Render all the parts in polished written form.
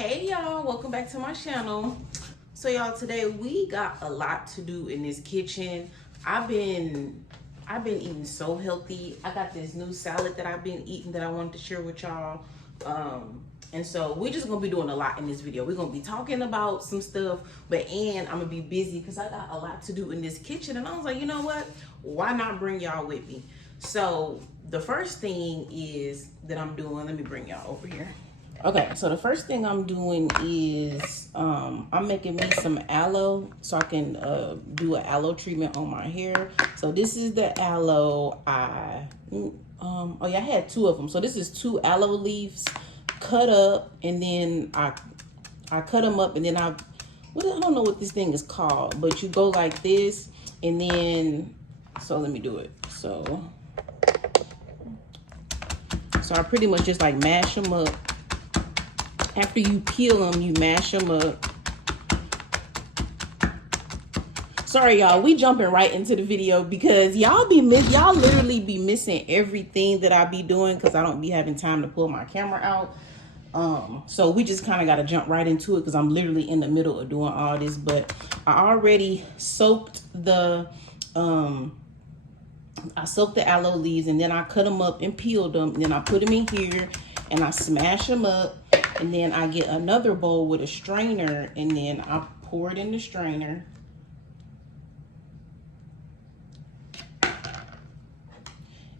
Hey y'all, welcome back to my channel. So y'all, today we got a lot to do in this kitchen. I've been eating so healthy. I got this new salad that I've been eating that I wanted to share with y'all. And so we're just gonna be doing a lot in this video. We're gonna be talking about some stuff, and I'm gonna be busy because I got a lot to do in this kitchen. And I was like, you know what? Why not bring y'all with me? So the first thing is that I'm doing, let me bring y'all over here. Okay, so the first thing I'm doing is I'm making me some aloe so I can do an aloe treatment on my hair. So this is the aloe oh yeah, I had two of them. So this is two aloe leaves cut up, and then I cut them up, and then I don't know what this thing is called, but you go like this, and then let me do it. So I pretty much just like mash them up. After you peel them, you mash them up. Sorry, y'all, we jumping right into the video because y'all literally be missing everything that I be doing because I don't be having time to pull my camera out. So we just kind of got to jump right into it because I'm literally in the middle of doing all this. But I already soaked the aloe leaves, and then I cut them up and peeled them, and then I put them in here and I smash them up. And then I get another bowl with a strainer, and then I pour it in the strainer.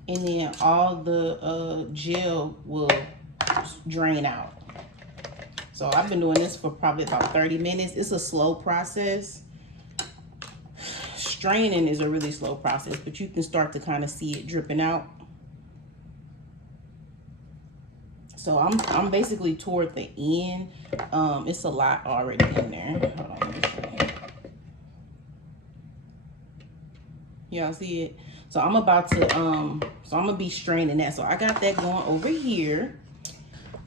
And then all the gel will drain out. So I've been doing this for probably about 30 minutes. It's a slow process. Straining is a really slow process, but you can start to kind of see it dripping out. So I'm basically toward the end. It's a lot already in there. Hold on, let me show you. Y'all see it? So I'm about to I'm gonna be straining that. So I got that going over here.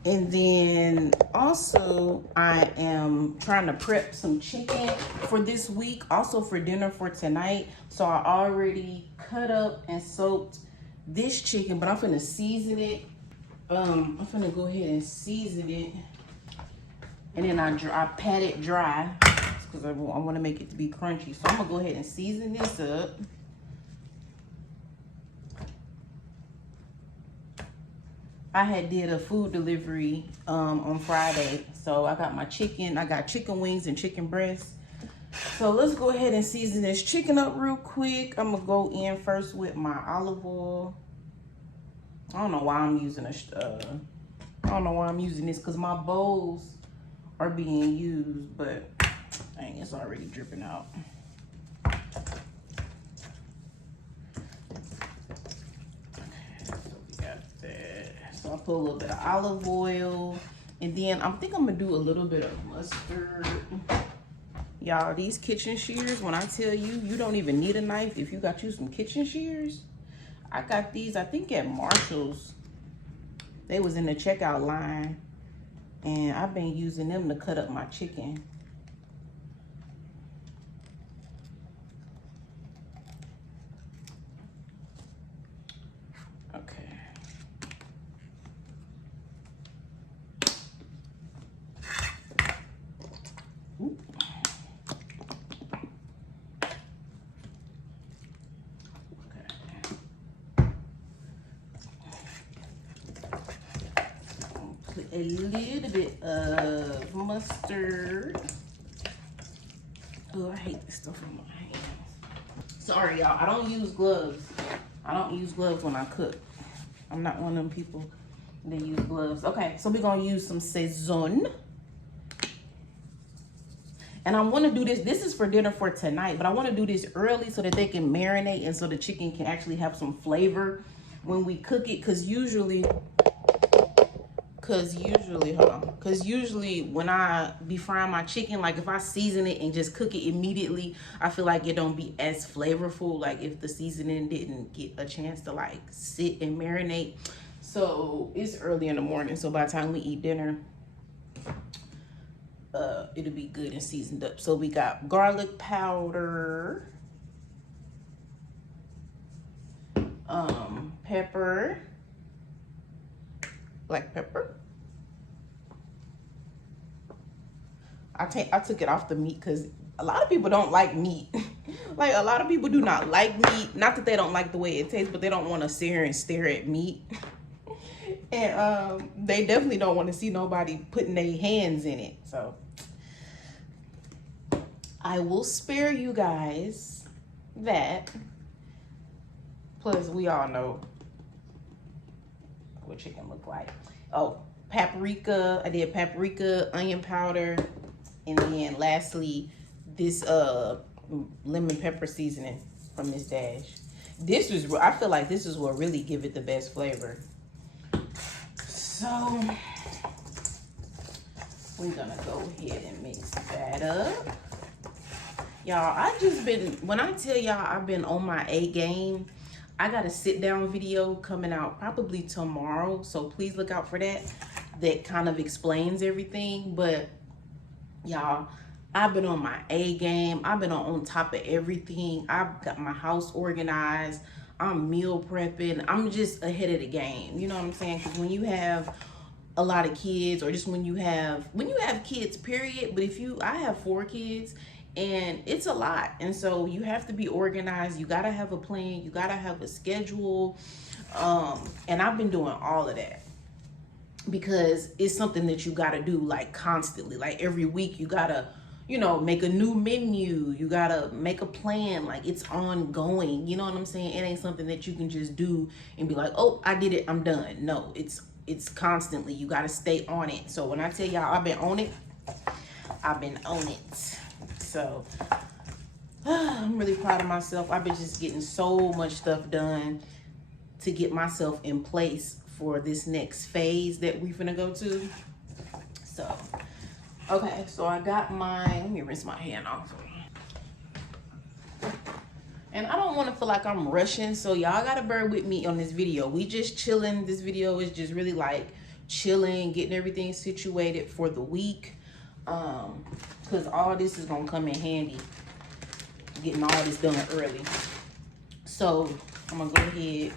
And then also I am trying to prep some chicken for this week, also for dinner for tonight. So I already cut up and soaked this chicken, but I'm gonna season it. I'm gonna go ahead and season it, and then I pat it dry because I want to make it to be crunchy. So I'm gonna go ahead and season this up. I had did a food delivery on Friday, so I got my chicken. I got chicken wings and chicken breasts. So let's go ahead and season this chicken up real quick. I'm gonna go in first with my olive oil. I don't know why I'm using this because my bowls are being used, but dang, it's already dripping out. Okay, so we got that. So I put a little bit of olive oil, and then I think I'm gonna do a little bit of mustard. Y'all, these kitchen shears, when I tell you, you don't even need a knife if you got you some kitchen shears. I got these, I think at Marshall's. They was in the checkout line, and I've been using them to cut up my chicken. Okay. Ooh. A little bit of mustard. Oh, I hate this stuff on my hands. Sorry, y'all. I don't use gloves. I don't use gloves when I cook. I'm not one of them people that use gloves. Okay, so we're gonna use some Saison. And I want to do this. This is for dinner for tonight, but I want to do this early so that they can marinate and so the chicken can actually have some flavor when we cook it. Cause usually when I be frying my chicken, like if I season it and just cook it immediately, I feel like it don't be as flavorful, like if the seasoning didn't get a chance to like sit and marinate. So it's early in the morning, so by the time we eat dinner, it'll be good and seasoned up. So we got garlic powder, pepper, black pepper, I took it off the meat because a lot of people don't like meat. Like, a lot of people do not like meat. Not that they don't like the way it tastes, but they don't want to sit here and stare at meat. And they definitely don't want to see nobody putting their hands in it. So I will spare you guys that. Plus, we all know what chicken look like. Oh, paprika. I did paprika, onion powder, and then lastly, this lemon pepper seasoning from Miss Dash. This was, I feel like this is what really give it the best flavor. So we're gonna go ahead and mix that up. Y'all, I just been, when I tell y'all I've been on my A game, I got a sit down video coming out probably tomorrow. So please look out for that. That kind of explains everything. But y'all, I've been on my A game. I've been on top of everything. I've got my house organized. I'm meal prepping. I'm just ahead of the game. You know what I'm saying? Because when you have a lot of kids, or just when you have kids, period. But I have 4 kids, and it's a lot. And so you have to be organized. You got to have a plan. You got to have a schedule. And I've been doing all of that because it's something that you got to do like constantly. Like every week you got to, you know, make a new menu. You got to make a plan. Like it's ongoing. You know what I'm saying? It ain't something that you can just do and be like, oh, I did it, I'm done. No, it's constantly. You got to stay on it. So when I tell y'all I've been on it, I've been on it. So I'm really proud of myself. I've been just getting so much stuff done to get myself in place for this next phase that we're gonna go to. So, okay, so I got let me rinse my hand off. And I don't want to feel like I'm rushing, so y'all gotta bear with me on this video. We just chilling. This video is just really like chilling, getting everything situated for the week. Because all this is gonna come in handy, getting all this done early. So I'm gonna go ahead,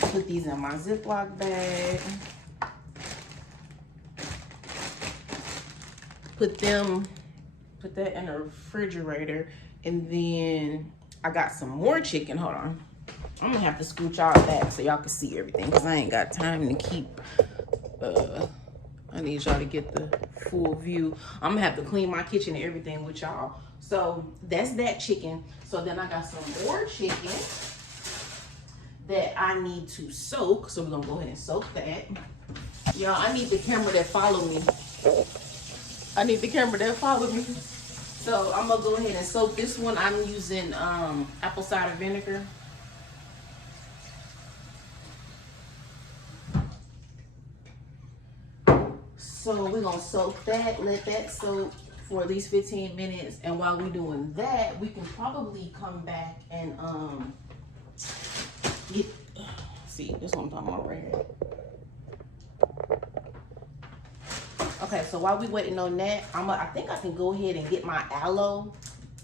put these in my Ziploc bag, put that in the refrigerator, and then I got some more chicken. Hold on, I'm gonna have to scoot y'all back so y'all can see everything because I ain't got time to keep I need y'all to get the full view. I'm gonna have to clean my kitchen and everything with y'all. So that's that chicken. So then I got some more chicken that I need to soak. So we're gonna go ahead and soak that. Y'all, I need the camera that follow me. I need the camera that follow me. So I'm gonna go ahead and soak this one. I'm using apple cider vinegar. So we're gonna soak that, let that soak for at least 15 minutes. And while we're doing that, we can probably come back and see, this one I'm talking about right here. Okay, so while we waiting on that, I think I can go ahead and get my aloe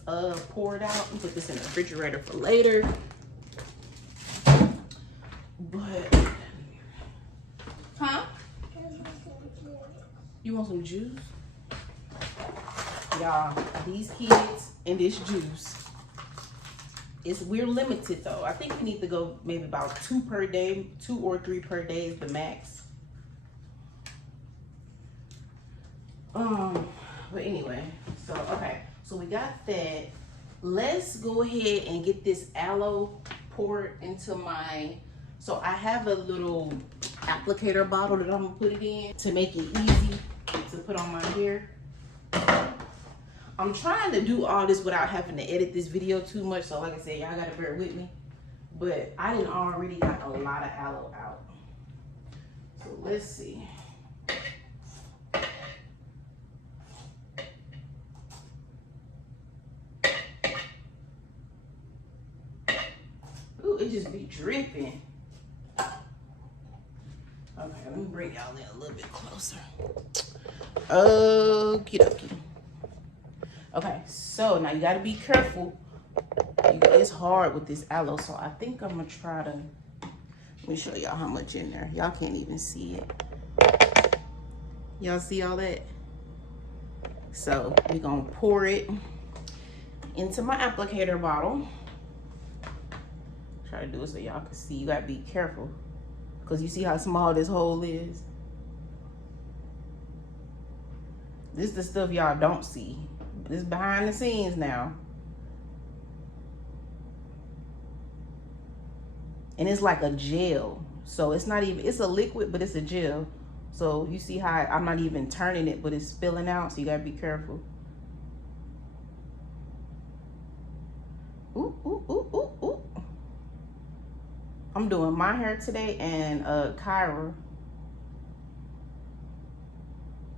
poured out and put this in the refrigerator for later. But you want some juice? Y'all, these kids and this juice, we're limited though. I think we need to go maybe about 2 per day, 2 or 3 per day is the max. But anyway, so okay, so we got that. Let's go ahead and get this aloe poured into so I have a little applicator bottle that I'm gonna put it in to make it easy to put on my hair. I'm trying to do all this without having to edit this video too much, so like I said, y'all gotta bear with me. But I done already got a lot of aloe out. So let's see. Ooh, it just be dripping. Okay, let me bring y'all in a little bit closer. Okie dokie. Okay, so now you gotta be careful. It's hard with this aloe, so I think I'm gonna try to, let me show y'all how much in there. Y'all can't even see it. Y'all see all that? So we're gonna pour it into my applicator bottle. Try to do it so y'all can see. You gotta be careful because you see how small this hole is. This is the stuff y'all don't see. This is behind the scenes now. And it's like a gel. So it's not even, it's a liquid, but it's a gel. So you see how I'm not even turning it, but it's spilling out. So you gotta be careful. Ooh, ooh, ooh, ooh, ooh. I'm doing my hair today and Kyra.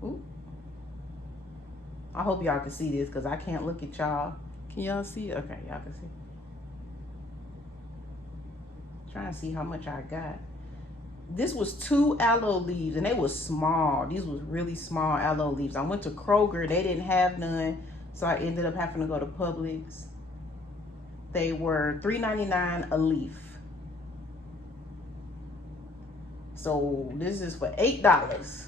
Ooh. I hope y'all can see this because I can't look at y'all. Can y'all see? Okay, y'all can see. Trying to see how much I got. This was 2 aloe leaves and they was small. These was really small aloe leaves. I went to Kroger, they didn't have none, so I ended up having to go to Publix. They were $3.99 a leaf. So this is for $8.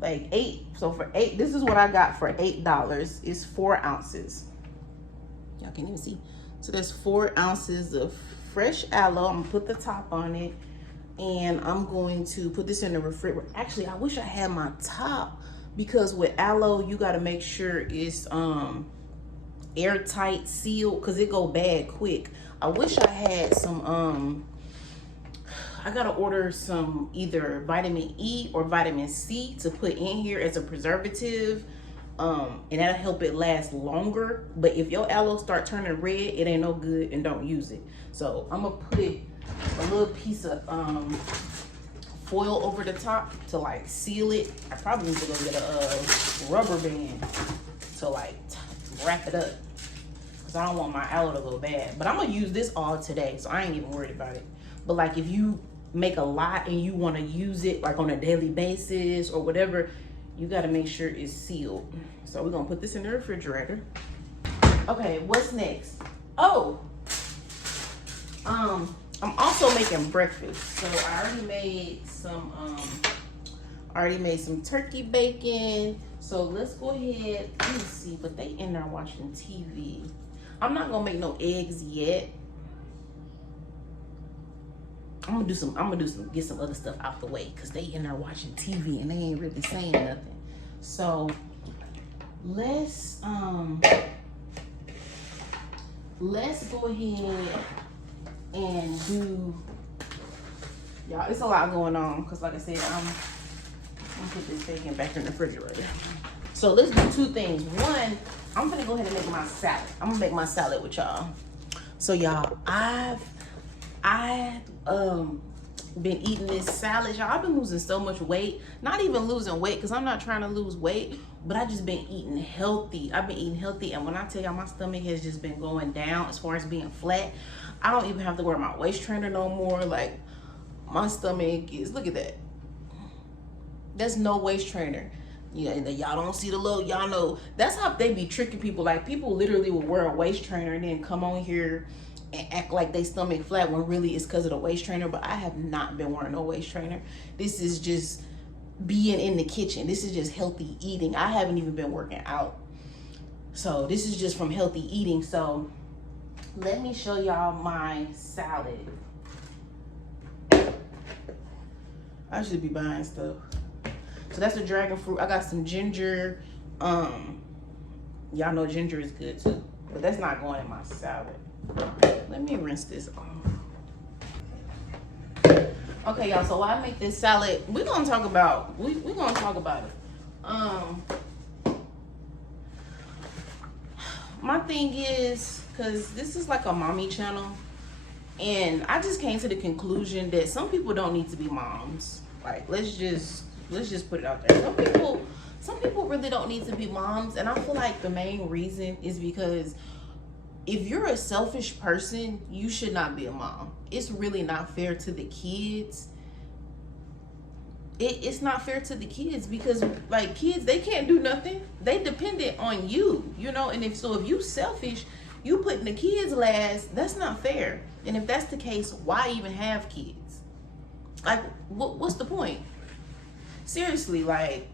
Like 8, so for 8, this is what I got for $8. It's 4 ounces. Y'all can't even see. So there's 4 ounces of fresh aloe. I'm gonna put the top on it and I'm going to put this in the refrigerator. Actually, I wish I had my top because with aloe, you gotta make sure it's airtight, sealed, because it go bad quick. I wish I had some I gotta order some either vitamin E or vitamin C to put in here as a preservative, and that'll help it last longer. But if your aloe start turning red, it ain't no good and don't use it. So I'm gonna put a little piece of foil over the top to like seal it. I probably need to go get a rubber band to like wrap it up because I don't want my aloe to go bad. But I'm gonna use this all today, so I ain't even worried about it. But like if you make a lot and you want to use it like on a daily basis or whatever, you got to make sure it's sealed. So we're gonna put this in the refrigerator. Okay, what's next? Oh, I'm also making breakfast. So I already made some turkey bacon. So let's go ahead. Let me see, but they in there watching TV. I'm not gonna make no eggs yet. I'm gonna get some other stuff out the way because they in there watching TV and they ain't really saying nothing. So let's go ahead and do, y'all, it's a lot going on because like I said, I'm gonna put this bacon back in the refrigerator. So let's do 2 things. One, I'm gonna go ahead and make my salad. I'm gonna make my salad with y'all. So y'all, I've been eating this salad, y'all. I've been losing so much weight. Not even losing weight because I'm not trying to lose weight, but I just been eating healthy. I've been eating healthy, and when I tell y'all, my stomach has just been going down as far as being flat. I don't even have to wear my waist trainer no more. Like my stomach is, look at that. There's no waist trainer. Yeah, y'all don't see the little, y'all know that's how they be tricking people. Like people literally will wear a waist trainer and then come on here and act like they stomach flat when really it's because of the waist trainer. But I have not been wearing no waist trainer. This is just being in the kitchen. This is just healthy eating. I haven't even been working out. So this is just from healthy eating. So let me show y'all my salad. I should be buying stuff. So that's the dragon fruit. I got some ginger. Y'all know ginger is good too, but that's not going in my salad. Let me rinse this off. Okay, y'all, so while I make this salad, we're gonna talk about it. My thing is, because this is like a mommy channel, and I just came to the conclusion that some people don't need to be moms. Like, let's just put it out there. Some people really don't need to be moms, and I feel like the main reason is because if you're a selfish person, you should not be a mom. It's really not fair to the kids. It's not fair to the kids because like kids, they can't do nothing. They dependent on you, you know, and if you selfish, you putting the kids last, that's not fair. And if that's the case, why even have kids? Like, what's the point? Seriously, like,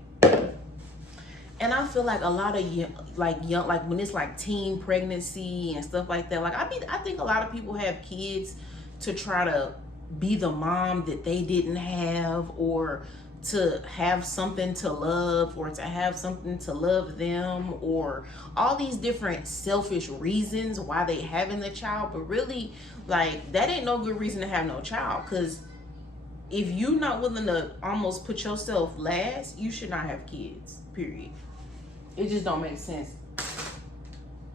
And I feel like a lot of young, like when it's like teen pregnancy and stuff like that, like I think a lot of people have kids to try to be the mom that they didn't have, or to have something to love, or to have something to love them, or all these different selfish reasons why they having the child. But really, like, that ain't no good reason to have no child, because if you're not willing to almost put yourself last, you should not have kids, period. It just don't make sense.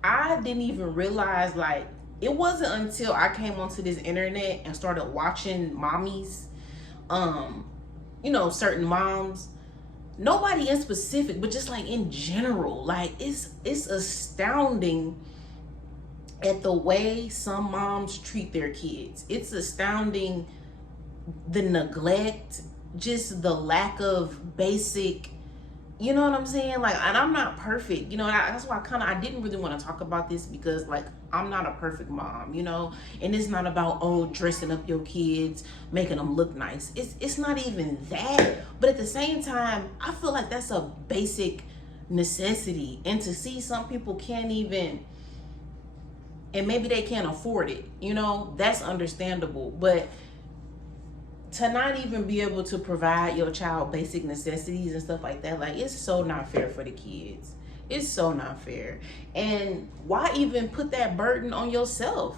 I didn't even realize, like, it wasn't until I came onto this internet and started watching mommies, you know, certain moms, nobody in specific, but just like in general, like it's astounding at the way some moms treat their kids. It's astounding, the neglect, just the lack of basic, you know what I'm saying? Like, and I'm not perfect, you know, and that's why I didn't really want to talk about this, because like, I'm not a perfect mom, you know, and it's not about, oh, dressing up your kids, making them look nice. It's not even that. But at the same time, I feel like that's a basic necessity. And to see some people can't even, and maybe they can't afford it, you know, that's understandable. But to not even be able to provide your child basic necessities and stuff like that, like, it's so not fair for the kids. It's so not fair. And why even put that burden on yourself?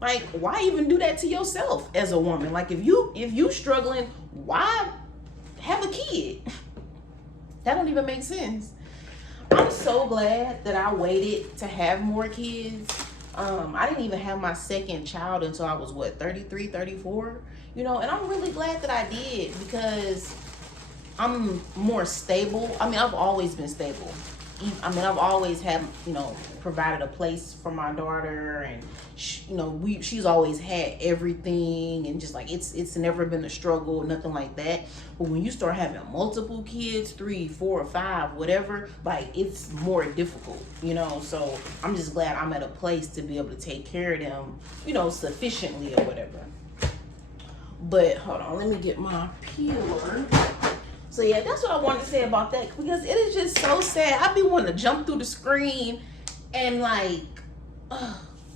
Like, why even do that to yourself as a woman? Like, if you struggling, why have a kid? That don't even make sense. I'm so glad that I waited to have more kids. I didn't even have my second child until I was, what, 33, 34? You know, and I'm really glad that I did, because I'm more stable. I mean, I've always been stable. I mean, I've always had, you know, provided a place for my daughter, and you know, she's always had everything, and just like, it's never been a struggle, nothing like that. But when you start having multiple kids, 3, 4, 5, whatever, like, it's more difficult, you know. So I'm just glad I'm at a place to be able to take care of them, you know, sufficiently or whatever. But hold on, let me get my peeler. So yeah, that's what I wanted to say about that, because it is just so sad. I be wanting to jump through the screen and like,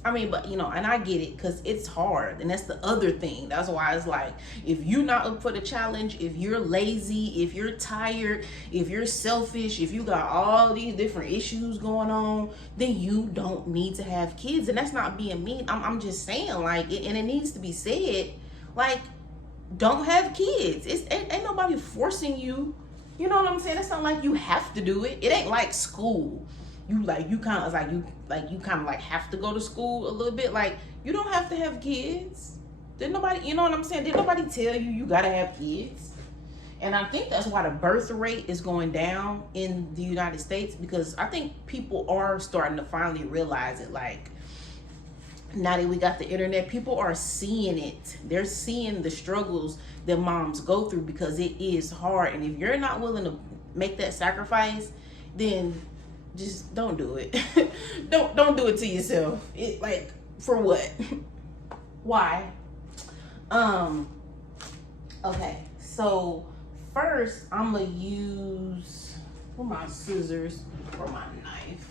I mean, but you know, and I get it, because it's hard, and that's the other thing. That's why it's like, if you're not up for the challenge, if you're lazy, if you're tired, if you're selfish, if you got all these different issues going on, then you don't need to have kids. And that's not being mean. I'm just saying, like, and it needs to be said, like, don't have kids. Ain't nobody forcing you. You know what I'm saying? It's not like you have to do it. It ain't like school. You kind of have to go to school a little bit. Like, you don't have to have kids. Did nobody, you know what I'm saying? Did nobody tell you gotta have kids? And I think that's why the birth rate is going down in the United States, because I think people are starting to finally realize it. Like, now that we got the internet, people are seeing it. They're seeing the struggles that moms go through, because it is hard. And if you're not willing to make that sacrifice, then just don't do it. don't do it to yourself. It, like, for what? Why? Okay, so first I'm gonna use my scissors or my knife.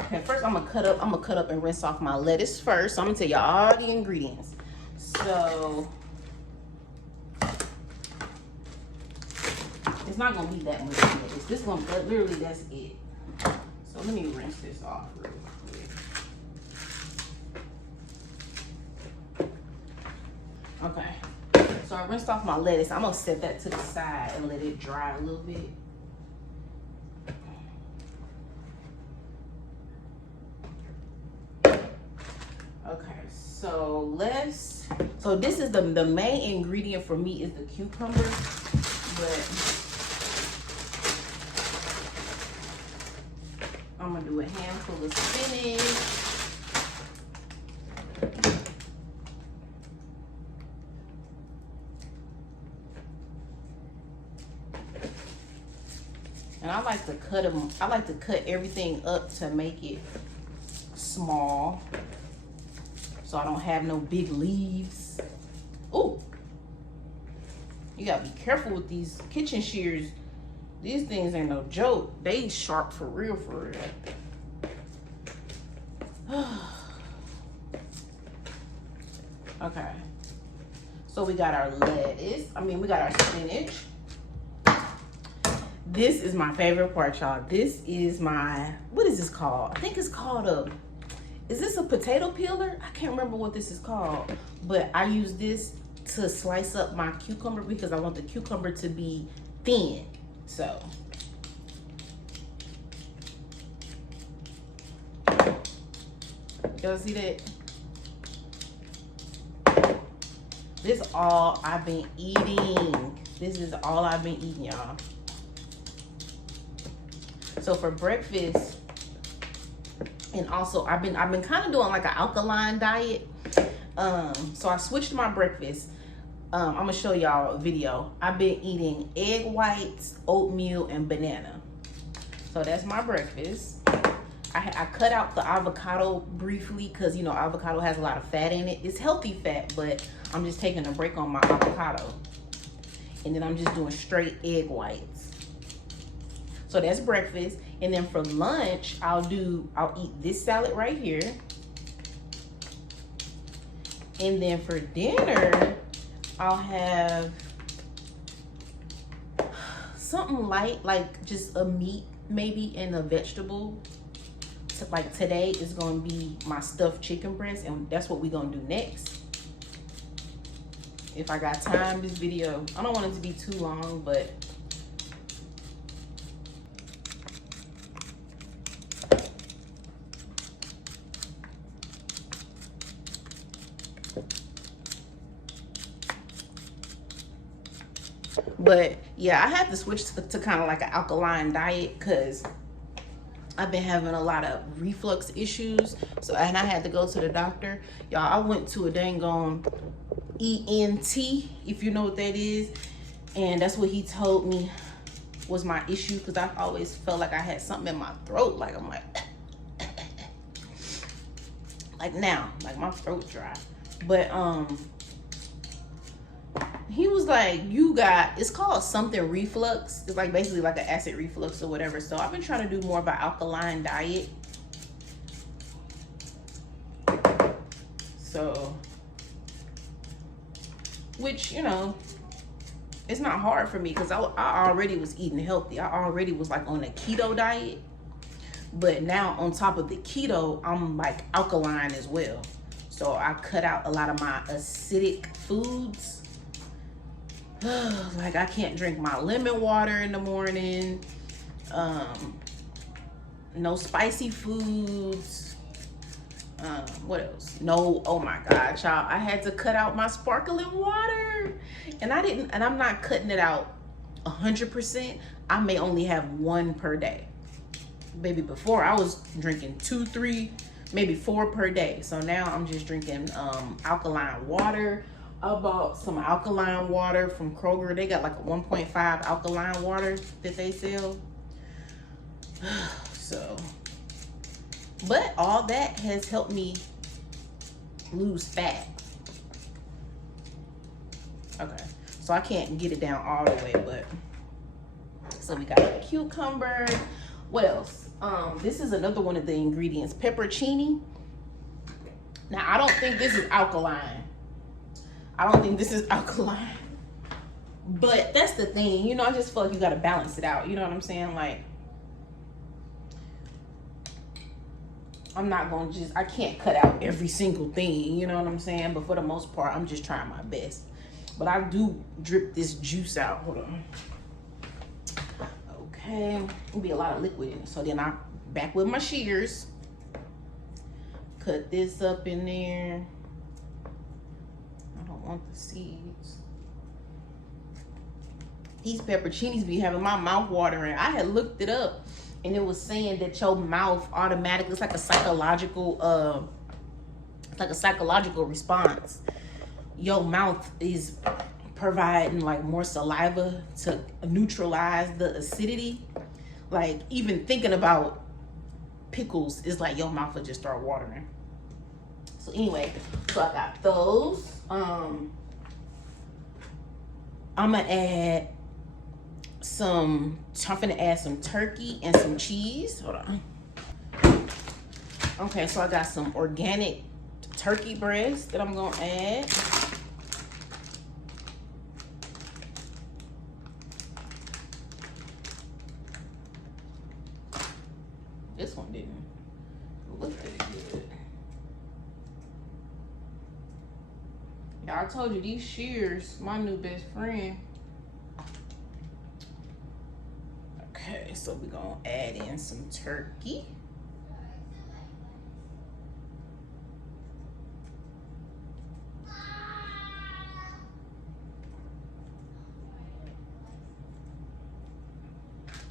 Okay, first I'm gonna cut up and rinse off my lettuce first. So I'm gonna tell you all the ingredients. So it's not gonna be that much lettuce. This one, literally, that's it. So let me rinse this off real quick. Okay, so I rinsed off my lettuce. I'm gonna set that to the side and let it dry a little bit. Okay, so this is the main ingredient for me is the cucumber, but I'm gonna do a handful of spinach. And I like to cut everything up to make it small. so I don't have no big leaves. Oh, you gotta be careful with these kitchen shears. These things ain't no joke. They sharp for real, for real. Okay. So we got our lettuce. We got our spinach. This is my favorite part, y'all. This is my, what is this called? I think it's called is this a potato peeler? I can't remember what this is called, but I use this to slice up my cucumber because I want the cucumber to be thin. So y'all see that? This is all I've been eating. This is all I've been eating, y'all. So for breakfast, and also I've been kind of doing like an alkaline diet. So I switched my breakfast. I'm gonna show y'all a video. I've been eating egg whites, oatmeal, and banana. So that's my breakfast. I cut out the avocado briefly because, you know, avocado has a lot of fat in it. It's healthy fat, but I'm just taking a break on my avocado. And then I'm just doing straight egg whites. So that's breakfast. And then for lunch, I'll eat this salad right here. And then for dinner, I'll have something light, like just a meat maybe and a vegetable. So like today is gonna be my stuffed chicken breast, and that's what we're gonna do next. If I got time, this video, I don't want it to be too long, but yeah, I had to switch to kind of like an alkaline diet because I've been having a lot of reflux issues. So, and I had to go to the doctor. Y'all, I went to a dang on ENT, if you know what that is. And that's what he told me was my issue, because I always felt like I had something in my throat. Like I'm like now, like my throat dry. But he was like, it's called something reflux. It's like basically like an acid reflux or whatever. So I've been trying to do more of an alkaline diet. So, which, you know, it's not hard for me because I already was eating healthy. I already was like on a keto diet. But now on top of the keto, I'm like alkaline as well. So I cut out a lot of my acidic foods. Like I can't drink my lemon water in the morning. No spicy foods. What else? No, oh my God, y'all. I had to cut out my sparkling water. And I'm not cutting it out 100%. I may only have one per day. Baby, before I was drinking 2, 3, maybe 4 per day. So now I'm just drinking alkaline water. I bought some alkaline water from Kroger. They got like a 1.5 alkaline water that they sell. So, but all that has helped me lose fat. Okay, so I can't get it down all the way, but so we got a cucumber. What else? This is another one of the ingredients, peppercini. Now I don't think this is alkaline. But that's the thing, you know, I just feel like you gotta balance it out. You know what I'm saying? Like, I'm not gonna I can't cut out every single thing, you know what I'm saying? But for the most part, I'm just trying my best. But I do drip this juice out. Hold on. Okay, it'll be a lot of liquid in it. So then I'm back with my shears. Cut this up in there. I don't want the seeds. These pepperoncinis be having my mouth watering. I had looked it up and it was saying that your mouth automatically, it's like a psychological response. Your mouth is providing like more saliva to neutralize the acidity. Like even thinking about pickles is like your mouth will just start watering. So anyway, so I got those. I'm gonna add some, I'm gonna add some turkey and some cheese. Hold on. Okay, so I got some organic turkey breast that I'm gonna add. This one didn't look that good. Yeah, I told you these shears, my new best friend. Okay, so we're gonna add in some turkey.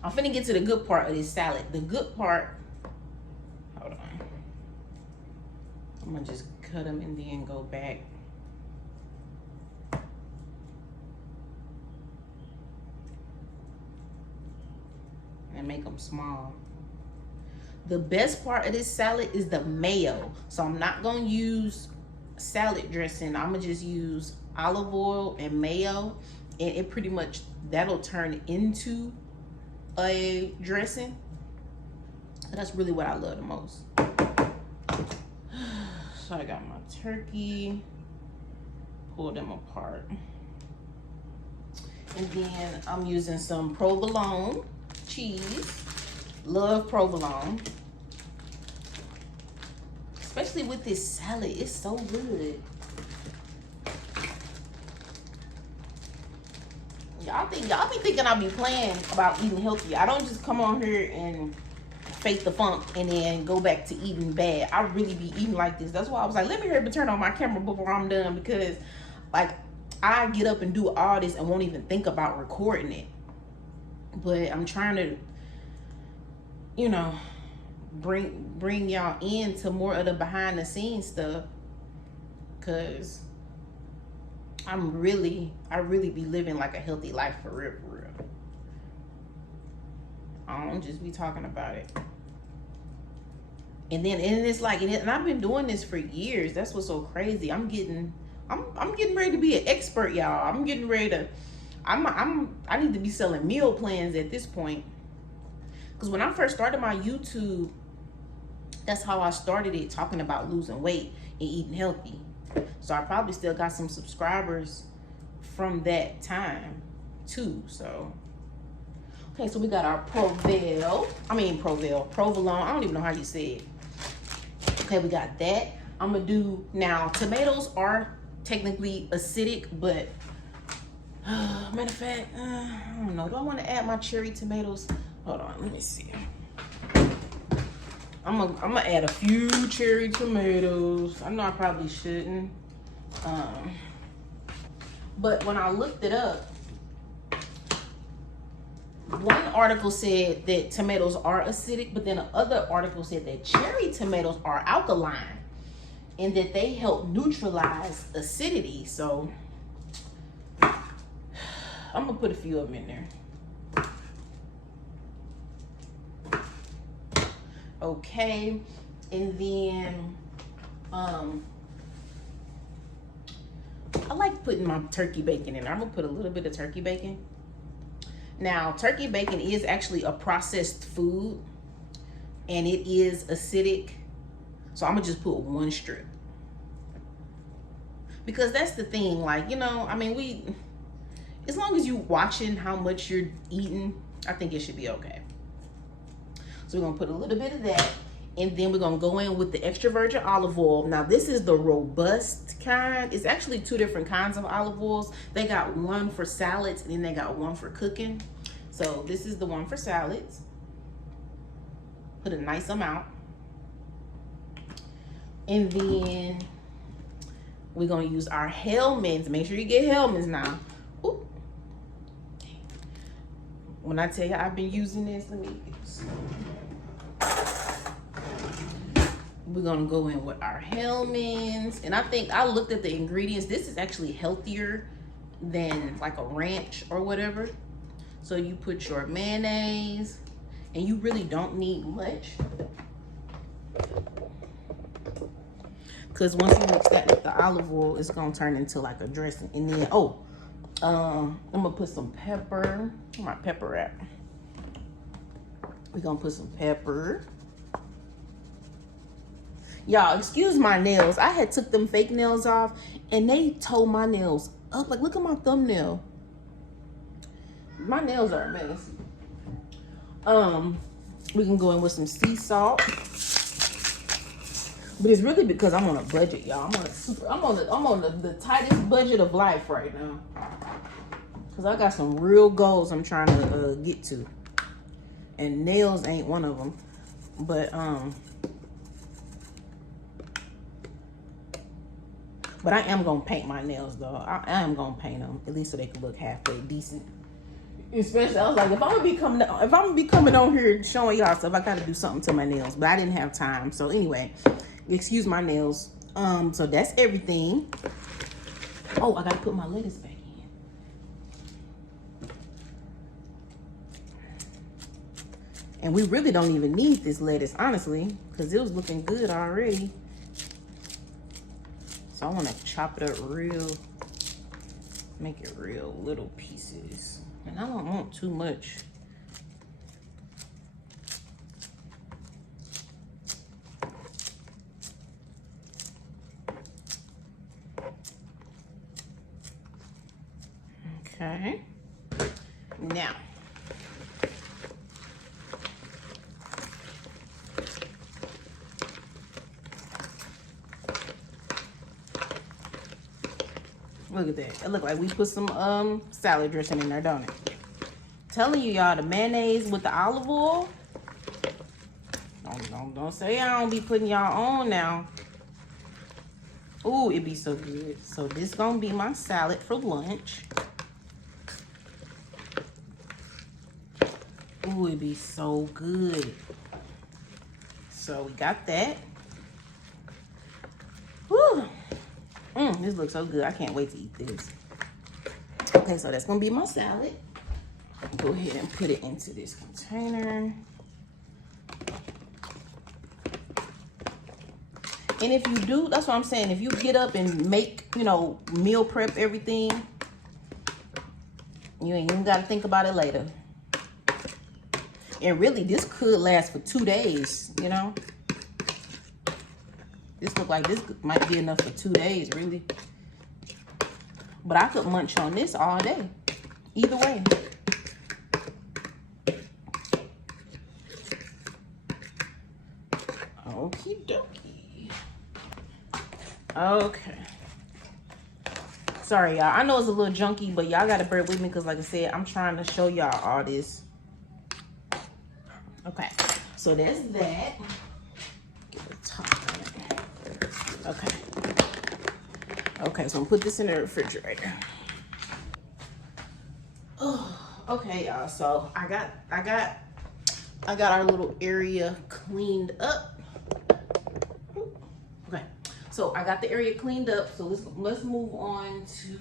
I'm finna get to the good part of this salad. The good part, hold on. I'm gonna just cut them and then go back. And make them small. The best part of this salad is the mayo. So I'm not gonna use salad dressing. I'm gonna just use olive oil and mayo. And it pretty much, that'll turn into a dressing. That's really what I love the most. So I got my turkey, pull them apart. And then I'm using some provolone cheese. Love provolone. Especially with this salad, it's so good. Y'all be thinking I be playing about eating healthy. I don't just come on here and fake the funk and then go back to eating bad. I really be eating like this. That's why I was like, let me hurry up and turn on my camera before I'm done, because like I get up and do all this and won't even think about recording it. But I'm trying to, you know, bring y'all into more of the behind the scenes stuff, because I really be living like a healthy life for real, for real. I don't just be talking about it. And it's like, and I've been doing this for years. That's what's so crazy. I'm getting ready to be an expert, y'all. I'm getting ready to, I need to be selling meal plans at this point. Because when I first started my YouTube, that's how I started it, talking about losing weight and eating healthy. So I probably still got some subscribers from that time too. So, okay, so we got our provolone. I don't even know how you say it. Okay, we got that. I'm gonna do, now tomatoes are technically acidic, but matter of fact, I don't know. Do I want to add my cherry tomatoes? Hold on, let me see. I'm gonna add a few cherry tomatoes. I know I probably shouldn't. But when I looked it up, one article said that tomatoes are acidic, but then another article said that cherry tomatoes are alkaline and that they help neutralize acidity. So I'm gonna put a few of them in there. Okay, and then I like putting my turkey bacon in there. I'm gonna put a little bit of turkey bacon. Now, turkey bacon is actually a processed food and it is acidic. So I'm gonna just put one strip. Because that's the thing, like, you know, I mean, as long as you watching how much you're eating, I think it should be okay. So we're gonna put a little bit of that, and then we're gonna go in with the extra virgin olive oil. Now this is the robust kind. It's actually two different kinds of olive oils. They got one for salads and then they got one for cooking. So this is the one for salads. Put a nice amount. And then we're gonna use our Hellmann's. Make sure you get Hellmann's now. Ooh. When I tell you I've been using this, let me get this. We're gonna go in with our Hellmann's, and I think I looked at the ingredients. This is actually healthier than like a ranch or whatever. So you put your mayonnaise, and you really don't need much. Because once you mix that with the olive oil, it's gonna turn into like a dressing. And then I'm gonna put some pepper. Where my pepper at? We're gonna put some pepper. Y'all, excuse my nails. I had took them fake nails off and they tore my nails up. Like, look at my thumbnail. My nails are amazing. We can go in with some sea salt. But it's really because I'm on a budget, y'all. I'm on the tightest budget of life right now. Cause I got some real goals I'm trying to get to. And nails ain't one of them. But I am gonna paint my nails though. I am gonna paint them at least so they can look halfway decent. Especially, I was like, if I'm gonna be coming on here showing y'all stuff, I gotta do something to my nails. But I didn't have time. So anyway, excuse my nails. So that's everything. Oh, I gotta put my lettuce back in. And we really don't even need this lettuce, honestly, because it was looking good already. So I want to chop it up make it real little pieces. And I don't want too much. Okay. Now. Look at that. It look like we put some salad dressing in there, don't it? Telling you, y'all, the mayonnaise with the olive oil. Don't say I don't be putting y'all on now. Ooh, it be so good. So this gonna be my salad for lunch. Ooh, it be so good. So we got that. Whew. This looks so good. I can't wait to eat this. Okay, so that's gonna be my salad. Go ahead and put it into this container. And if you do, that's what I'm saying. If you get up and make, you know, meal prep everything, you ain't even gotta think about it later. And really, this could last for 2 days, you know? This look like this might be enough for 2 days, really. But I could munch on this all day. Either way. Okie dokie. Okay. Sorry, y'all. I know it's a little junky, but y'all gotta bear with me because, like I said, I'm trying to show y'all all this. Okay. So there's that. Get the top on it. Okay. Okay, so I'm gonna put this in the refrigerator. Oh, okay, y'all. So I got our little area cleaned up. Okay, so I got the area cleaned up. So let's move on to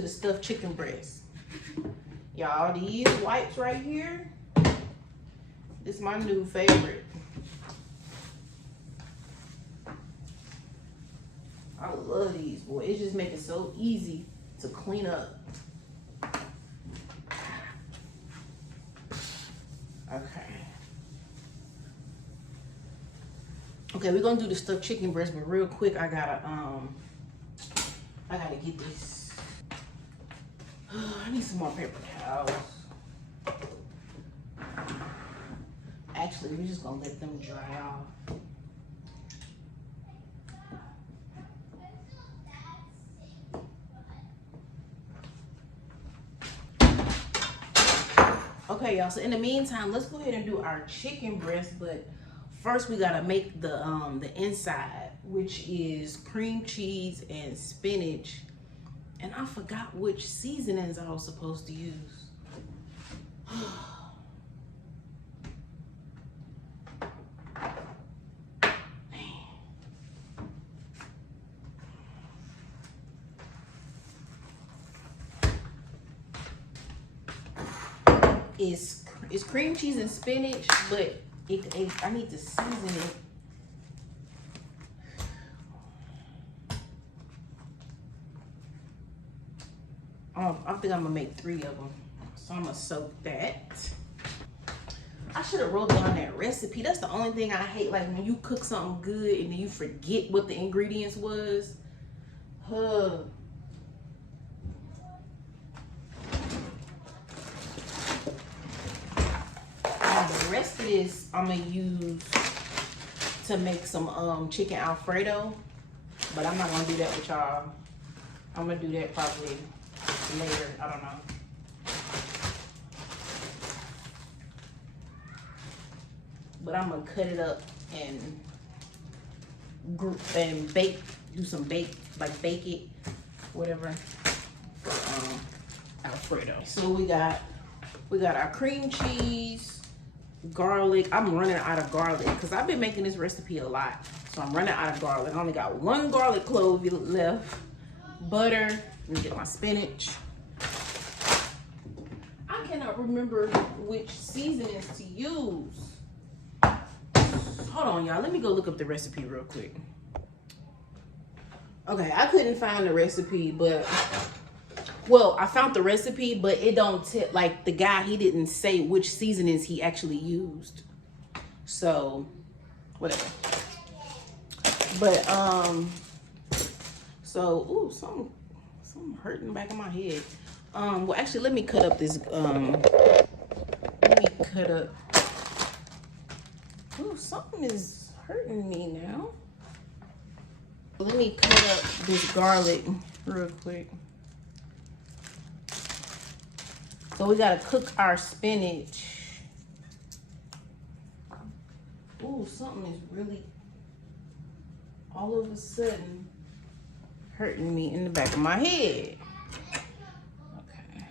the stuffed chicken breast. Y'all, these wipes right here, this is my new favorite. I love these, boy. It just makes it so easy to clean up. Okay, we're gonna do the stuffed chicken breast, but real quick, I gotta get this. I need some more paper towels. Actually, we're just gonna let them dry off. Okay, y'all, so in the meantime, let's go ahead and do our chicken breast, but first we gotta make the inside, which is cream cheese and spinach. And I forgot which seasonings I was supposed to use. It's cream cheese and spinach, but I need to season it. I think I'm gonna make 3 of them. So I'm gonna soak that. I should have wrote down that recipe. That's the only thing I hate. Like when you cook something good and then you forget what the ingredients was. The rest of this I'm gonna use to make some chicken Alfredo, but I'm not gonna do that with y'all. I'm gonna do that probably later. I don't know. But I'm gonna cut it up and bake, do some bake it, whatever, for Alfredo. So we got our cream cheese, garlic. I'm running out of garlic because I've been making this recipe a lot. So I'm running out of garlic. I only got 1 garlic clove left. Butter. Let me get my spinach. I cannot remember which seasonings to use. Hold on, y'all. Let me go look up the recipe real quick. Okay, I couldn't find the recipe, but well, I found the recipe, but it don't like the guy, he didn't say which seasonings he actually used. So, whatever. But so ooh, something hurting back in my head. Well, actually, let me cut up this. Let me cut up. Ooh, something is hurting me now. Let me cut up this garlic real quick. So we gotta cook our spinach. Ooh, something is really all of a sudden hurting me in the back of my head. Okay.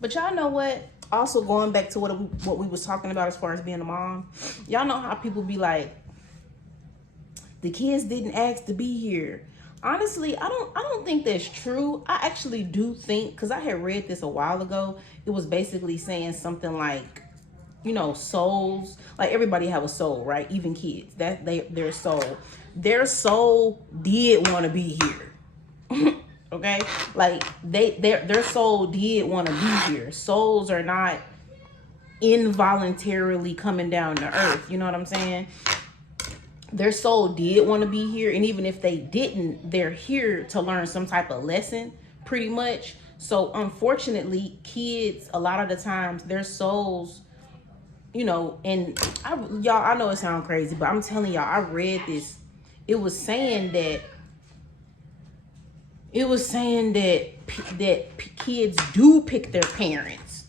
But y'all know what? Also going back to what we was talking about as far as being a mom. Y'all know how people be like, the kids didn't ask to be here. Honestly, I don't think that's true. I actually do think, because I had read this a while ago, it was basically saying something like, you know, souls, like everybody have a soul, right? Even kids, that their soul did want to be here. Okay, like their soul did want to be here. Souls are not involuntarily coming down to earth. You know what I'm saying? Their soul did want to be here, and even if they didn't, they're here to learn some type of lesson, pretty much. So unfortunately, kids, a lot of the times, their souls, you know, and y'all, I know it sounds crazy, but I'm telling y'all, I read this. It was saying that kids do pick their parents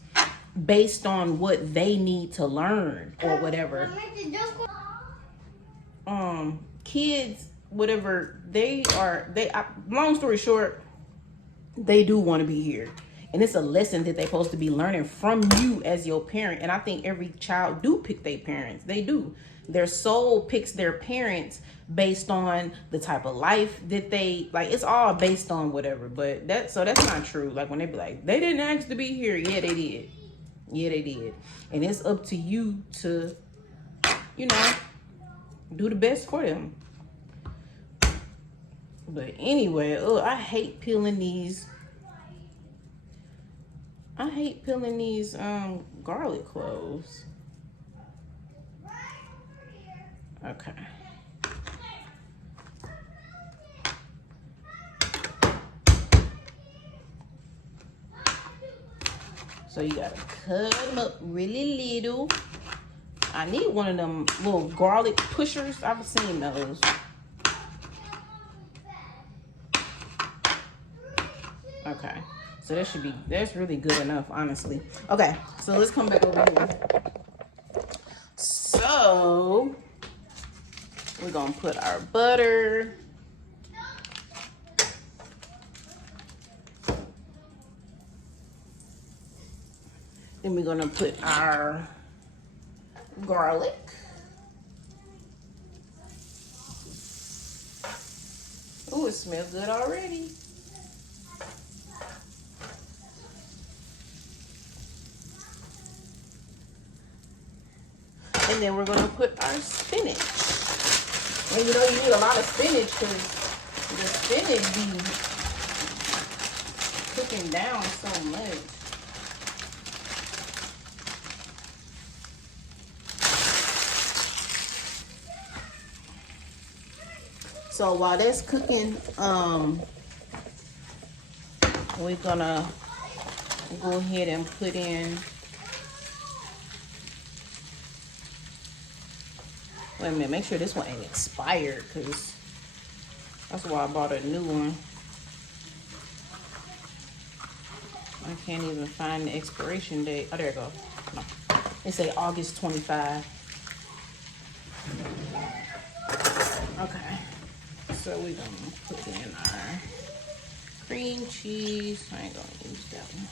based on what they need to learn or whatever. Kids, whatever long story short, they do want to be here, and it's a lesson that they're supposed to be learning from you as your parent. And I think every child do pick their parents. They do. Their soul picks their parents based on the type of life that they like. It's all based on whatever. But that's not true. Like when they be like, they didn't ask to be here. Yeah, they did. Yeah, they did. And it's up to you to, you know, do the best for them. But anyway, I hate peeling these garlic cloves. Okay. So you gotta cut them up really little. I need one of them little garlic pushers. I've seen those. Okay. So that's really good enough, honestly. Okay, so let's come back over here. So we're gonna put our butter. Then we're gonna put our garlic. Ooh, it smells good already. And then we're gonna put our spinach. And you know you need a lot of spinach because the spinach be cooking down so much. So while that's cooking, we're gonna go ahead and put in, wait a minute, make sure this one ain't expired, because that's why I bought a new one. I can't even find the expiration date. Oh, there it goes. No. It say August 25. Okay. So we're gonna put in our cream cheese. I ain't gonna use that one.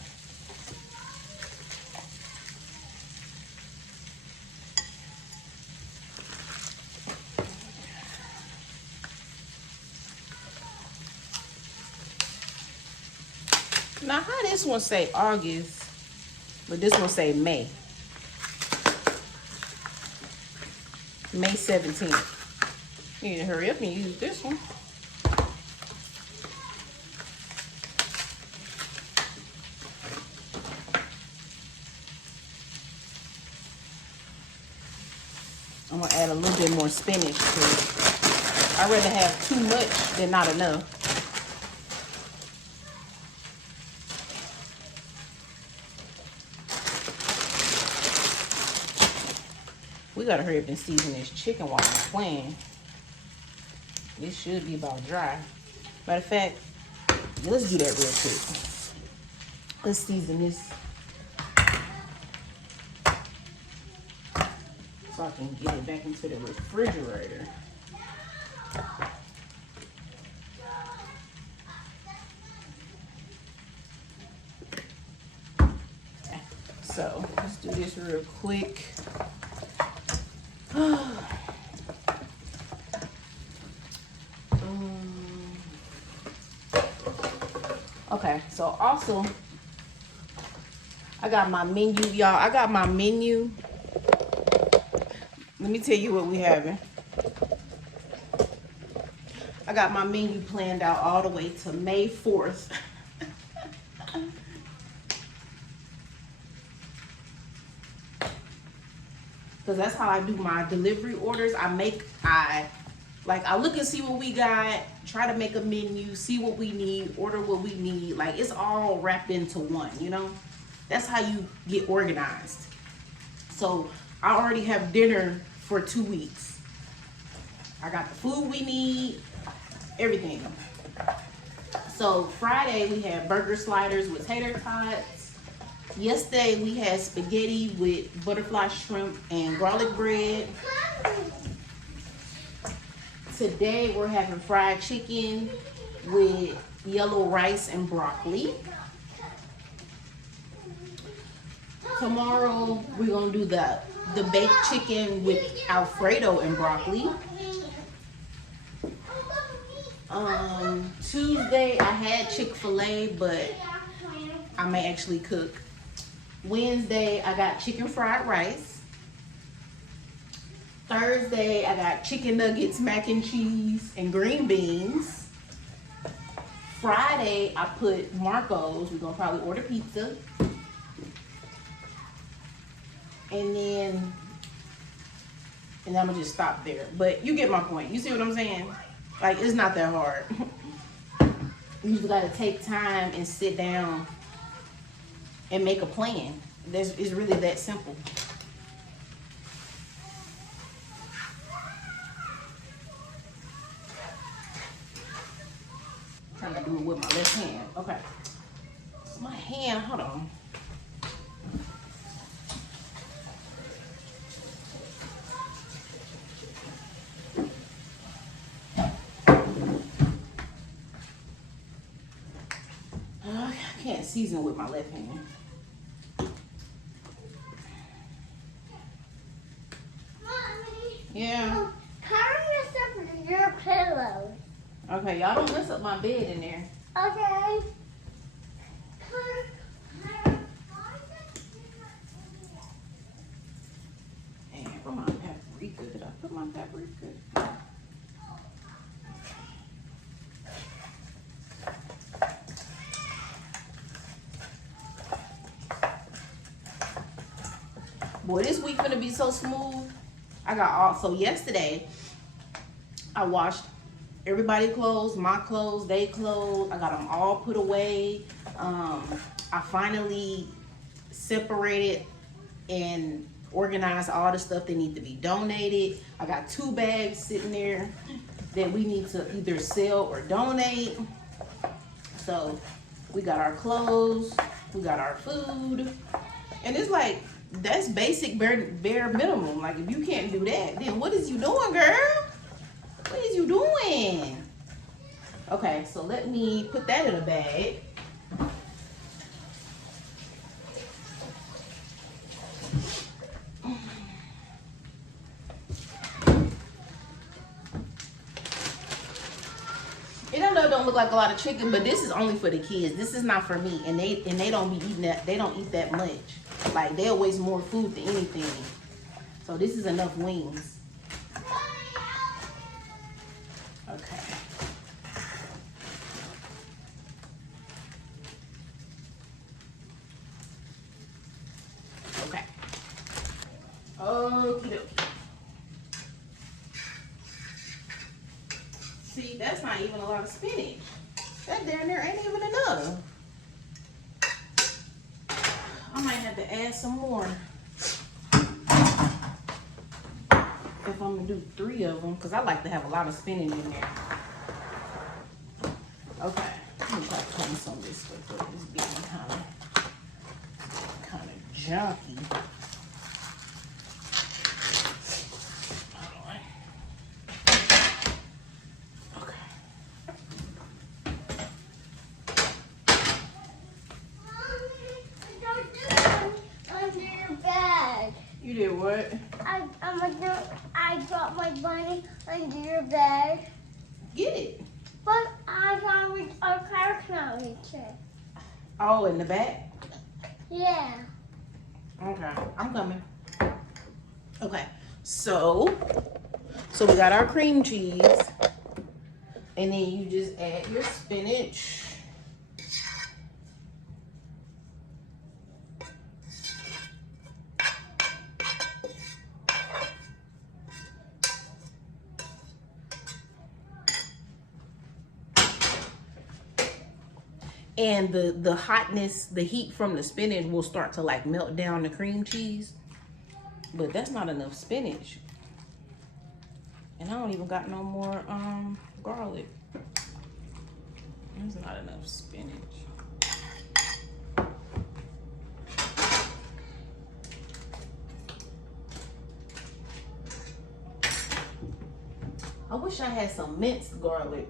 Now, how this one say August, but this one say May. May 17th. You need to hurry up and use this one. I'm gonna add a little bit more spinach because I'd rather have too much than not enough. We gotta hurry up and season this chicken while I'm playing. This should be about dry. Matter of fact, let's do that real quick. Let's season this so I can get it back into the refrigerator. So let's do this real quick. Okay, so also I got my menu, y'all. I got my menu. Let me tell you what we having. I got my menu planned out all the way to May 4th. Because that's how I do my delivery orders. I look and see what we got, try to make a menu, see what we need, order what we need. Like, it's all wrapped into one, you know? That's how you get organized. So I already have dinner for 2 weeks. I got the food we need, everything. So Friday we had burger sliders with tater tots. Yesterday we had spaghetti with butterfly shrimp and garlic bread. Today we're having fried chicken with yellow rice and broccoli. Tomorrow we're gonna do the baked chicken with Alfredo and broccoli. Tuesday I had Chick-fil-A, but I may actually cook. Wednesday I got chicken fried rice. Thursday I got chicken nuggets, mac and cheese, and green beans. Friday I put Marco's. We're gonna probably order pizza. And then I'm gonna just stop there. But you get my point. You see what I'm saying? Like, it's not that hard. You just gotta take time and sit down and make a plan. It's really that simple. I'm trying to do it with my left hand. Okay. My hand, hold on. I can't season with my left hand. Yeah. Carry yourself with your pillow. Okay, y'all don't mess up my bed in there. Okay. Hey, where my paprika? Did I put my paprika? Boy, this week gonna be so smooth. I got all, so yesterday I washed everybody's clothes, my clothes, they clothes. I got them all put away. I finally separated and organized all the stuff that need to be donated. I got 2 bags sitting there that we need to either sell or donate. So we got our clothes, we got our food, and it's like, that's basic bare minimum. Like, if you can't do that, then what is you doing, girl? What is you doing? Okay, so let me put that in a bag. And I know it don't look like a lot of chicken, but this is only for the kids. This is not for me, and they don't be eating that. They don't eat that much. Like, they'll waste more food than anything. So this is enough wings. Okay. Okay. Okie dokie. See, that's not even a lot of spinach. That down there ain't even enough. I might have to add some more if I'm gonna do 3 of them, because I like to have a lot of spinach in there. Okay, let me try to clean some of this stuff up. It's getting kind of junky. You did what? I dropped my bunny under your bed. Get it. But I got a car clown. Oh, in the back? Yeah. Okay, I'm coming. Okay, so we got our cream cheese, and then you just add your spinach. And the hotness, the heat from the spinach will start to like melt down the cream cheese. But that's not enough spinach. And I don't even got no more garlic. There's not enough spinach. I wish I had some minced garlic.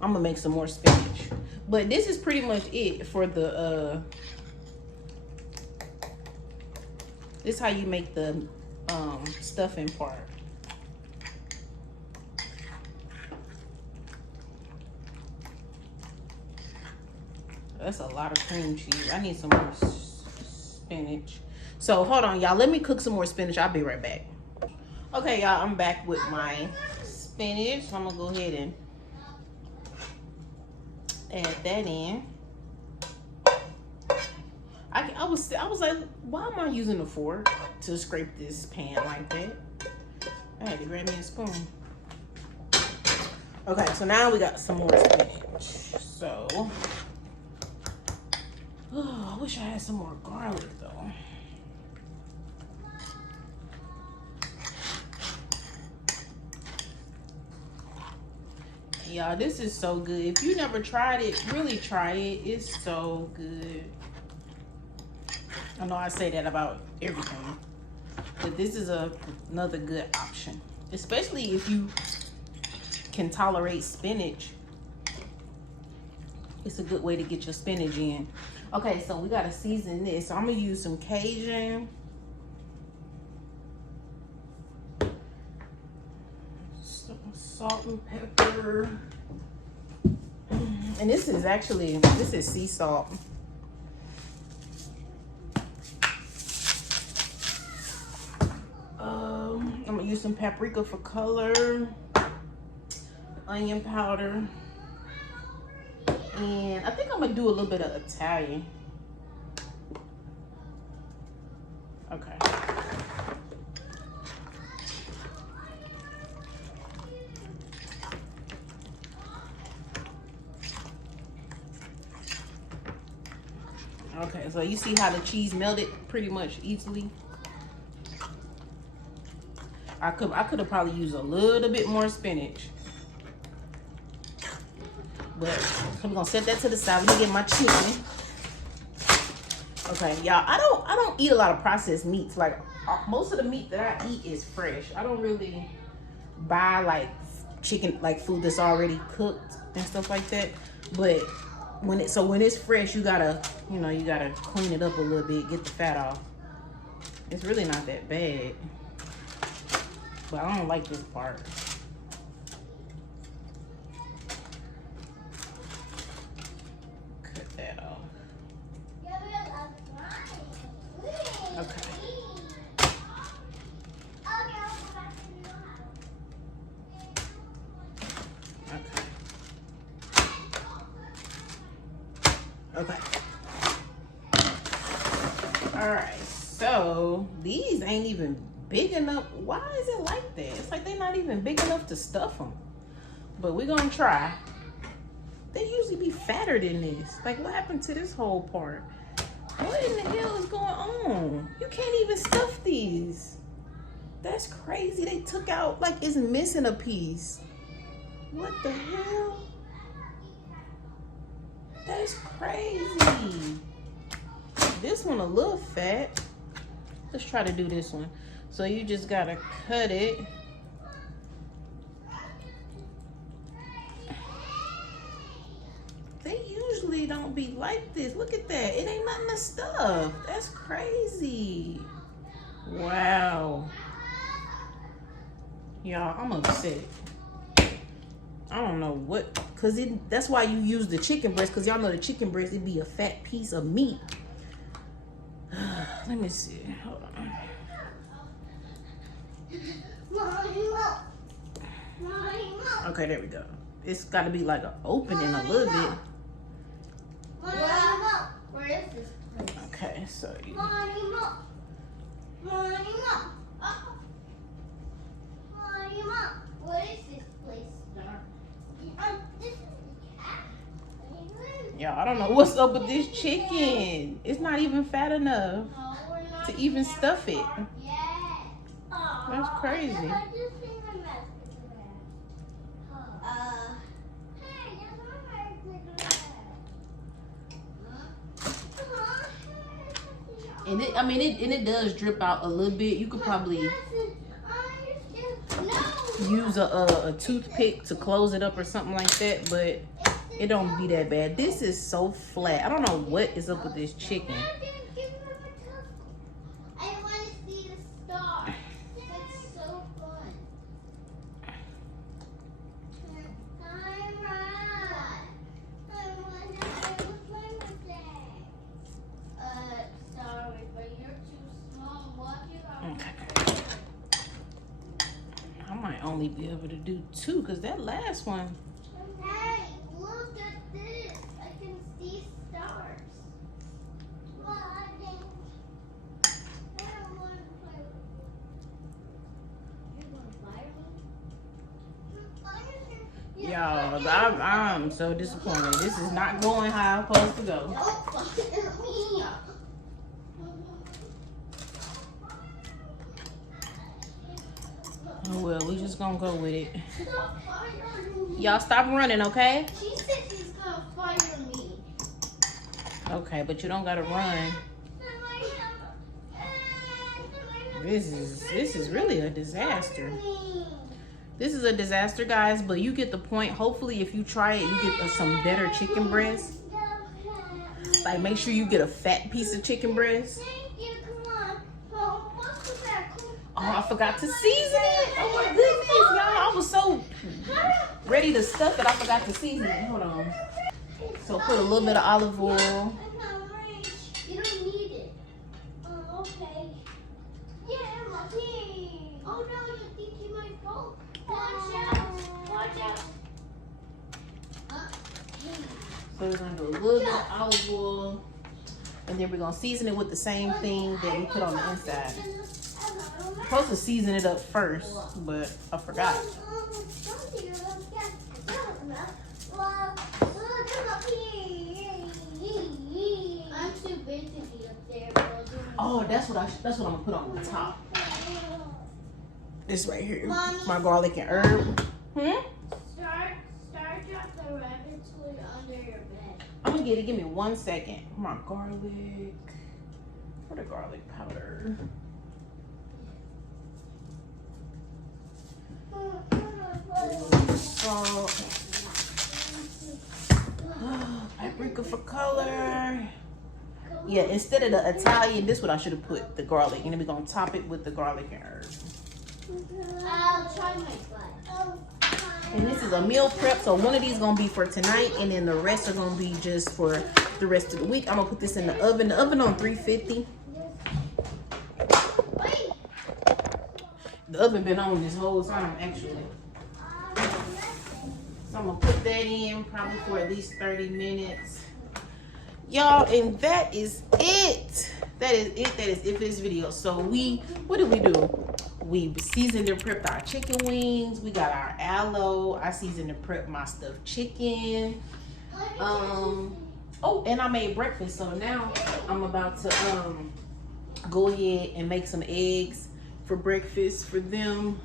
I'm gonna make some more spinach. But this is pretty much it for the this is how you make the stuffing part. That's a lot of cream cheese. I need some more spinach. So hold on, y'all. Let me cook some more spinach. I'll be right back. Okay, y'all. I'm back with my spinach. So I'm gonna go ahead and add that in. I was like, why am I using a fork to scrape this pan like that? I had to grab me a spoon. Okay, so now we got some more spinach. So, I wish I had some more garlic though. Y'all, this is so good. If you never tried it, really try it. It's so good. I know I say that about everything, but this is another good option, especially if you can tolerate spinach. It's a good way to get your spinach in. Okay, so we gotta season this. So I'm gonna use some Cajun. Some salt and pepper. And this is sea salt. I'm gonna use some paprika for color, onion powder, and I think I'm gonna do a little bit of Italian. Okay. Okay, so you see how the cheese melted pretty much easily. I could have probably used a little bit more spinach. But I'm gonna set that to the side. Let me get my chicken. Okay, y'all, I don't eat a lot of processed meats. Like most of the meat that I eat is fresh. I don't really buy like chicken, like food that's already cooked and stuff like that. But when it's fresh, you gotta clean it up a little bit, get the fat off. It's really not that bad. But I don't like this part. Cut that off. Okay. Okay. All right. So these ain't even big enough. Why is it like that? It's like they're not even big enough to stuff them. But we're gonna try. They usually be fatter than this. Like, what happened to this whole part? What in the hell is going on? You can't even stuff these. That's crazy. They took out, like, it's missing a piece. What the hell? That's crazy. This one a little fat. Let's try to do this one. So you just gotta cut it. They usually don't be like this. Look at that. It ain't nothing to stuff. That's crazy. Wow. Y'all, I'm upset. I don't know what, cause that's why you use the chicken breast, cause y'all know the chicken breast, it'd be a fat piece of meat. Let me see. Hold on. Okay, there we go. It's got to be like an opening a little bit. Where is this place? Okay, so you. What is this place? This is a cat. Yeah, I don't know what's up with this chicken. It's not even fat enough to even stuff it. That's crazy. And it does drip out a little bit. You could probably use a toothpick to close it up or something like that, but it don't be that bad. This is so flat. I don't know what is up with this chicken. I want to see the star. That's so fun. I wonder what's my mistake. Sorry, but you're too small. What you are? Okay. I might only be able to do 2 because that last one. Hey, look at this. I can see stars. Well, I don't want to play with you. You're going to fire me? Y'all, I'm so disappointed. This is not going how I'm supposed to go. Don't fire me. Oh well, we just gonna go with it. Stop firing me. Y'all stop running, okay? She said she's going to fire me. Okay, but you don't gotta run. This is really a disaster. This is a disaster, guys, but you get the point. Hopefully, if you try it, you get some better chicken breast. Like, make sure you get a fat piece of chicken breast. Thank you. Come on. Oh, what's the back? Oh, I forgot to season it. Oh my goodness, y'all. I was so ready to stuff it. I forgot to season it. Hold on. So put a little bit of olive oil. I'm not rich. You don't need it. Oh, okay. Yeah, Lucky. Oh no, you think you might fall? Watch out. Watch out. So we're gonna do a little bit of olive oil, and then we're gonna season it with the same thing that we put on the inside. I'm supposed to season it up first, but I forgot. I'm too big to be up there. Oh, that's what I'm gonna put on the top. This right here, Mommy. my garlic and herb. Start drop the rabbit food under your bed. I'm gonna get it. Give me 1 second. My garlic. Where the garlic powder? Salt. Paprika for color. Yeah, instead of the Italian, this is what I should have put, the garlic. And then we're gonna top it with the garlic and herb. I'll try my butt. And this is a meal prep, so one of these gonna be for tonight, and then the rest are gonna be just for the rest of the week. I'm gonna put this in the oven. The oven on 350. The oven been on this whole time, actually. So I'm gonna put that in probably for at least 30 minutes. Y'all, and that is it. That is it for this video. So what did we do? We seasoned and prepped our chicken wings. We got our aloe. I seasoned and prepped my stuffed chicken. Oh, and I made breakfast. So now I'm about to go ahead and make some eggs for breakfast for them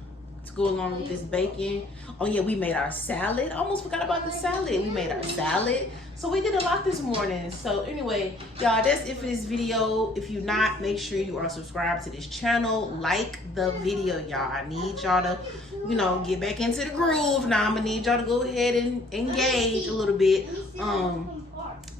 to go along with this bacon. Oh yeah, we made our salad. I almost forgot about the salad. We made our salad. So we did a lot this morning. So anyway, y'all, that's it for this video. If you're not, make sure you are subscribed to this channel. Like the video, y'all. I need y'all to, get back into the groove. Now I'm gonna need y'all to go ahead and engage a little bit.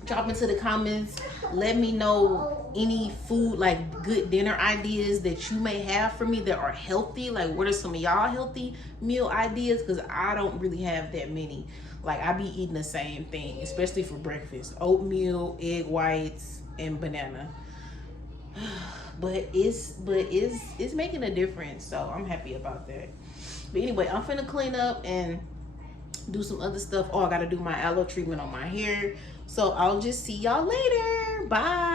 Drop into the comments. Let me know any food, like good dinner ideas that you may have for me that are healthy. Like, what are some of y'all healthy meal ideas? Because I don't really have that many. Like, I be eating the same thing, especially for breakfast: oatmeal, egg whites, and banana. But it's making a difference, so I'm happy about that. But anyway, I'm finna clean up and do some other stuff. Oh, I gotta do my aloe treatment on my hair. So I'll just see y'all later. Bye.